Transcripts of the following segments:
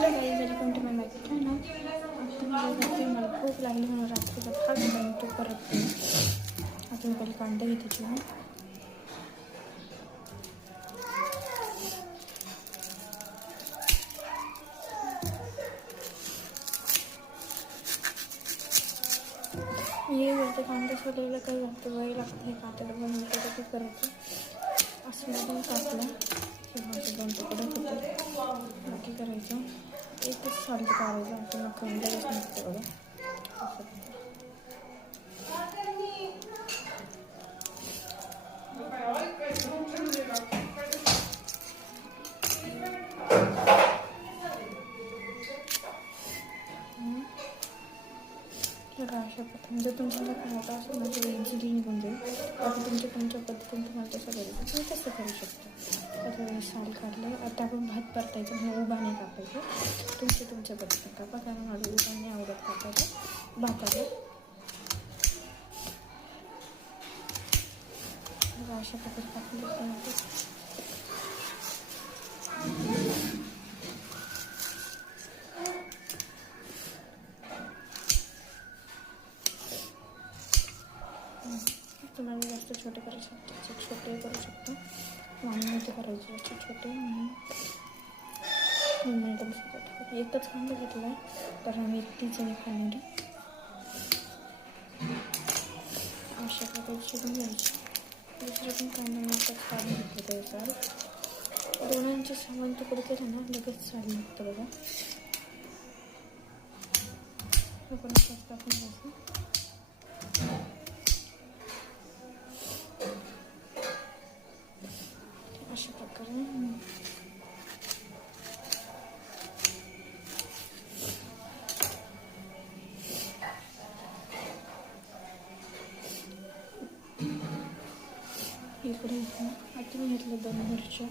Hello guys, welcome to my back channel. मला भूक लागली म्हणून रात्रीचा भात बनतो परत. आता मी पहिले कांदे घेते चिरून. हे बोलते कांदे सोलायला काही लागतं, वेळ लागतं. हे कांद्याला बनवून ते करायचं असं पण कापलं किंवा दोन तुकडे होते. बाकी करायचं एकच साल काढायचं. आपण कांद्यालाच नसते बघा असं. अशा पद्धतीने जर तुमच्याला खायचं असेल ना तर इझिली निघून जाईल. आता तुमच्या पद्धतीने तुम्हाला तसं करायचं तुम्ही तसं करू शकता. आता साल काढलं, आता आपण भात परतायचं म्हणून उभा नाही कापायचं. तुमच्या पद्धतीने कापा, कारण मला उभा नाही आवडत कापायचं भाताला. अशा प्रकारे कापलं तुम्हाला जास्त छोटे करू शकता, छोटे करू शकता. मोठे करायचे जास्त छोटे म्हणून करू शकतात. एकच कांदा घेतला आहे कारण आम्ही एकटीच आणि खाणारी. अशा प्रकारे चिरून घ्यायची. दुसरं पण कांदा मी एकच काढून घेतलं त्याचा. दोनांचे सामान तुकडे केलं ना लगेच साल निघतं बघा. आपण असंच टाकून घ्यायचं. अशा प्रकारे इकडे आता मी घेतलं 2 मिरच्या.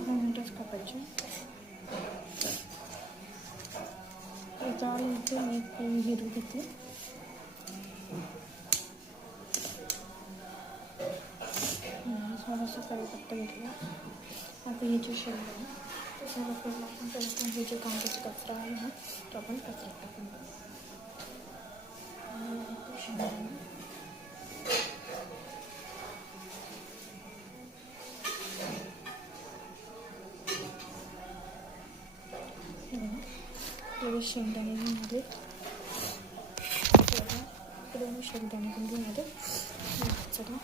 मिनटच कापायचे. जाळ इथे मी एक हिरवी घेतली. थोडासा कढीपत्ता घेतला. आता हे जे शेंगदाणे सगळं करून आपण त्याला हे जे कांद्याचा कचरा आहे ना तो आपण कचऱ्यात टाकून लगेच शेंगदाणे घेऊन आले. इकडे मी शेंगदाणे पण घेऊन आले. चला